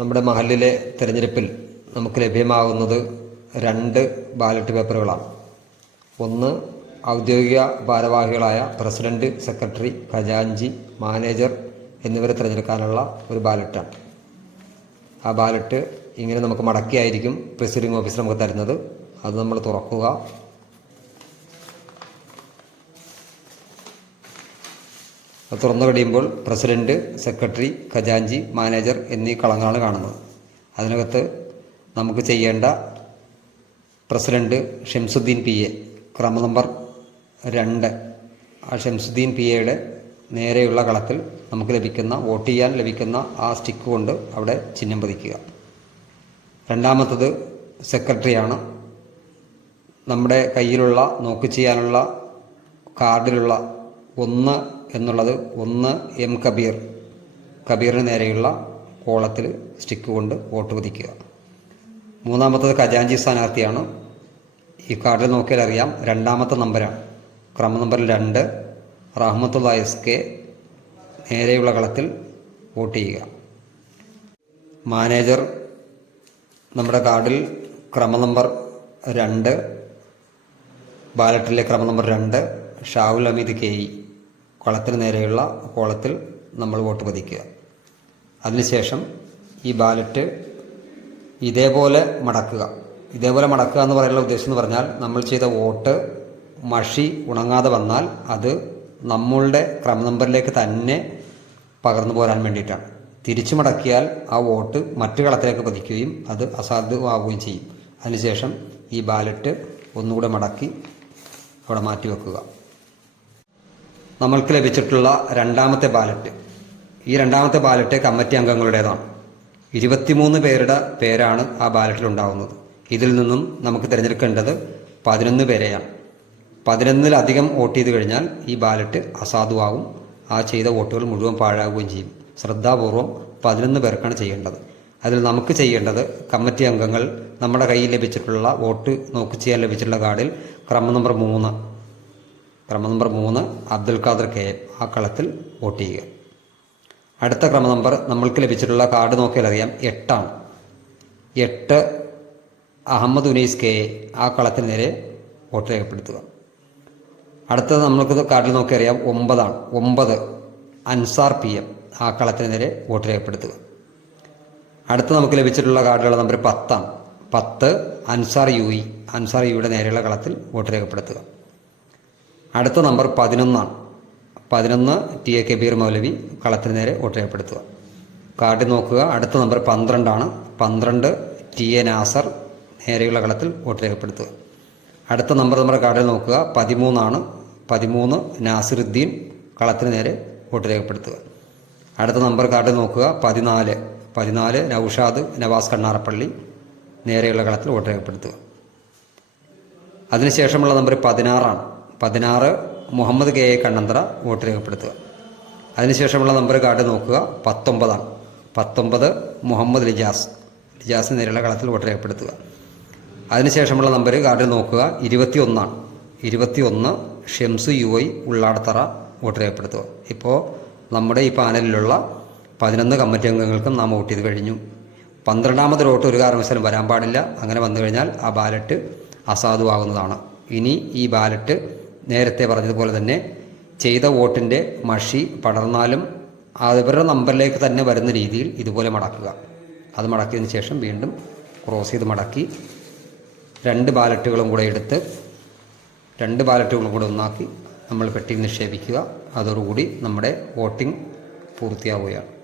നമ്മുടെ മഹലിലെ തിരഞ്ഞെടുപ്പിൽ നമുക്ക് ലഭ്യമാകുന്നത് രണ്ട് ബാലറ്റ് പേപ്പറുകളാണ്. ഒന്ന് ഔദ്യോഗിക ഭാരവാഹികളായ പ്രസിഡന്റ് സെക്രട്ടറി ഖജാൻജി മാനേജർ എന്നിവരെ തിരഞ്ഞെടുക്കാനുള്ള ഒരു ബാലറ്റാണ്. ആ ബാലറ്റ് ഇങ്ങനെ നമുക്ക് മടക്കിയായിരിക്കും പ്രിസൈഡിംഗ് ഓഫീസർ നമുക്ക് തരുന്നത്. അത് നമ്മൾ തുറക്കുക. തുറന്നു കഴിയുമ്പോൾ പ്രസിഡന്റ് സെക്രട്ടറി ഖജാൻജി മാനേജർ എന്നീ കളങ്ങളാണ് കാണുന്നത്. അതിനകത്ത് നമുക്ക് ചെയ്യേണ്ട പ്രസിഡന്റ് ഷംസുദ്ദീൻ പി എ ക്രമ നമ്പർ രണ്ട്. ആ ഷംസുദ്ദീൻ പി എയുടെ നേരെയുള്ള കളത്തിൽ നമുക്ക് ലഭിക്കുന്ന വോട്ട് ചെയ്യാൻ ലഭിക്കുന്ന ആ സ്റ്റിക്ക് കൊണ്ട് അവിടെ ചിഹ്നം പതിക്കുക. രണ്ടാമത്തത് സെക്രട്ടറിയാണ്. നമ്മുടെ കയ്യിലുള്ള നോക്ക് ചെയ്യാനുള്ള കാർഡിലുള്ള ഒന്ന് എന്നുള്ളത് ഒന്ന് എം കബീർ. കബീറിന് നേരെയുള്ള കോളത്തിൽ സ്റ്റിക്ക് കൊണ്ട് വോട്ട് കുതിക്കുക മൂന്നാമത്തത് ഖജാൻജി സ്ഥാനാർത്ഥിയാണ്. ഈ കാർഡിൽ നോക്കിയാൽ അറിയാം രണ്ടാമത്തെ നമ്പരാണ്. ക്രമ നമ്പർ രണ്ട് റഹ്മത്തുള്ള എസ് കെ നേരെയുള്ള കളത്തിൽ വോട്ട് ചെയ്യുക. മാനേജർ നമ്മുടെ കാർഡിൽ ക്രമ നമ്പർ രണ്ട് ബാലറ്റിലെ ക്രമ നമ്പർ രണ്ട് ഷാവുൽ അമീദ് കെ ഇ. കളത്തിന് നേരെയുള്ള കോളത്തിൽ നമ്മൾ വോട്ട് പതിക്കുക. അതിനുശേഷം ഈ ബാലറ്റ് ഇതേപോലെ മടക്കുക. ഇതേപോലെ മടക്കുക എന്ന് പറയാനുള്ള ഉദ്ദേശം എന്ന് പറഞ്ഞാൽ നമ്മൾ ചെയ്ത വോട്ട് മഷി ഉണങ്ങാതെ വന്നാൽ അത് നമ്മളുടെ ക്രമ നമ്പറിലേക്ക് തന്നെ പകർന്നു പോരാൻ വേണ്ടിയിട്ടാണ്. തിരിച്ചു മടക്കിയാൽ ആ വോട്ട് മറ്റു കളത്തിലേക്ക് പതിക്കുകയും അത് അസാധുവാകുകയും ചെയ്യും. അതിനുശേഷം ഈ ബാലറ്റ് ഒന്നുകൂടെ മടക്കി അവിടെ മാറ്റി വെക്കുക. നമ്മൾക്ക് ലഭിച്ചിട്ടുള്ള രണ്ടാമത്തെ ബാലറ്റ്. ഈ രണ്ടാമത്തെ ബാലറ്റ് കമ്മിറ്റി അംഗങ്ങളുടേതാണ്. ഇരുപത്തിമൂന്ന് പേരുടെ പേരാണ് ആ ബാലറ്റിൽ ഉണ്ടാവുന്നത് ഇതിൽ നിന്നും നമുക്ക് തിരഞ്ഞെടുക്കേണ്ടത് പതിനൊന്ന് പേരെയാണ്. പതിനൊന്നിലധികം വോട്ട് ചെയ്ത് കഴിഞ്ഞാൽ ഈ ബാലറ്റ് അസാധുവാകും. ആ ചെയ്ത വോട്ടുകൾ മുഴുവൻ പാഴാകുകയും ചെയ്യും. ശ്രദ്ധാപൂർവം പതിനൊന്ന് പേർക്കാണ് ചെയ്യേണ്ടത്. അതിൽ നമുക്ക് ചെയ്യേണ്ടത് കമ്മിറ്റി അംഗങ്ങൾ നമ്മുടെ കയ്യിൽ ലഭിച്ചിട്ടുള്ള വോട്ട് നോക്കി ചെയ്യാൻ ലഭിച്ചിട്ടുള്ള കാർഡിൽ ക്രമ നമ്പർ മൂന്ന് ക്രമ നമ്പർ മൂന്ന് അബ്ദുൽ ഖാദർ കെ ആ കളത്തിൽ വോട്ട് ചെയ്യുക. അടുത്ത ക്രമ നമ്പർ നമ്മൾക്ക് ലഭിച്ചിട്ടുള്ള കാർഡ് നോക്കിയാൽ അറിയാം. എട്ടാണ്. എട്ട് അഹമ്മദ് ഉനൈസ് കെ ആ കളത്തിന് നേരെ വോട്ട് രേഖപ്പെടുത്തുക. അടുത്തത് നമ്മൾക്ക് കാർഡിൽ നോക്കി അറിയാം. ഒമ്പതാണ്. ഒമ്പത് അൻസാർ പി എം ആ കളത്തിന് നേരെ വോട്ട് രേഖപ്പെടുത്തുക. അടുത്ത നമുക്ക് ലഭിച്ചിട്ടുള്ള കാർഡിലുള്ള നമ്പർ പത്താണ്. പത്ത് അൻസാർ യു ഇ അൻസാർ യുയുടെ നേരെയുള്ള കളത്തിൽ വോട്ട് രേഖപ്പെടുത്തുക. അടുത്ത നമ്പർ പതിനൊന്നാണ്. പതിനൊന്ന് ടി എ കബീർ മൗലവി കളത്തിന് നേരെ വോട്ട് കാർഡിൽ നോക്കുക. അടുത്ത നമ്പർ പന്ത്രണ്ടാണ്. പന്ത്രണ്ട് ടി എ നാസർ നേരെയുള്ള കളത്തിൽ വോട്ട് അടുത്ത നമ്പർ നമ്മുടെ കാർഡിൽ നോക്കുക. പതിമൂന്നാണ്. പതിമൂന്ന് നാസിറുദ്ദീൻ കളത്തിന് നേരെ വോട്ട് രേഖപ്പെടുത്തുക. അടുത്ത നമ്പർ കാർഡിൽ നോക്കുക. പതിനാല്. പതിനാല് നൌഷാദ് നവാസ് കണ്ണാറപ്പള്ളി നേരെയുള്ള കളത്തിൽ വോട്ട് രേഖപ്പെടുത്തുക. അതിനുശേഷമുള്ള നമ്പർ പതിനാറാണ്. പതിനാറ് Muhammad K A Kannanthara vote രേഖപ്പെടുത്തുക. അതിനുശേഷമുള്ള നമ്പർ കാർഡ് നോക്കുക. പത്തൊമ്പതാണ്. പത്തൊമ്പത് മുഹമ്മദ് ലിജാസ്. ലിജാസ് നേരെയുള്ള കളത്തിൽ വോട്ട് രേഖപ്പെടുത്തുക. അതിനുശേഷമുള്ള നമ്പർ കാർഡിൽ നോക്കുക. ഇരുപത്തി ഒന്നാണ് ഇരുപത്തി ഒന്ന് Shams U I Ullatathara vote രേഖപ്പെടുത്തുക. ഇപ്പോൾ നമ്മുടെ ഈ പാനലിലുള്ള പതിനൊന്ന് കമ്മിറ്റി അംഗങ്ങൾക്കും നാം വോട്ട് ചെയ്ത് കഴിഞ്ഞു. പന്ത്രണ്ടാമത് വോട്ട് ഒരു കാരണവശാലും വരാൻ പാടില്ല. അങ്ങനെ വന്നു കഴിഞ്ഞാൽ ആ ബാലറ്റ് അസാധുവാകുന്നതാണ്. ഇനി ഈ ബാലറ്റ് നേരത്തെ പറഞ്ഞതുപോലെ തന്നെ ചെയ്ത വോട്ടിന്റെ മഷി പടർന്നാലും അവരുടെ നമ്പറിലേക്ക് തന്നെ വരുന്ന രീതിയിൽ ഇതുപോലെ മടക്കുക. അത് മടക്കിയതിന് ശേഷം വീണ്ടും ക്രോസ് ചെയ്ത് മടക്കി രണ്ട് ബാലറ്റുകളും കൂടെ എടുത്ത് രണ്ട് ബാലറ്റുകളും കൂടെ ഒന്നാക്കി നമ്മൾ പെട്ടിയിൽ നിക്ഷേപിക്കുക. അതോടുകൂടി നമ്മുടെ വോട്ടിംഗ് പൂർത്തിയാവുകയാണ്.